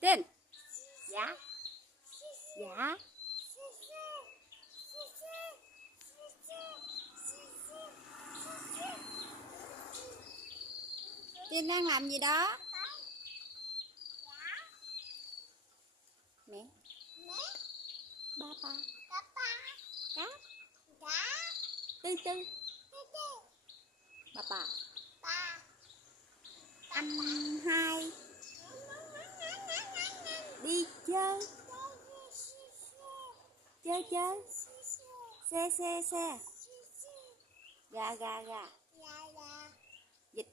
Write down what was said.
Tin. Dạ. Dạ. Tin đang làm gì đó? Mẹ. Ba ba. Cá. Tư tư. Ba ba. Anh hai đi chơi. Chơi. Xe. Gà. Vịt.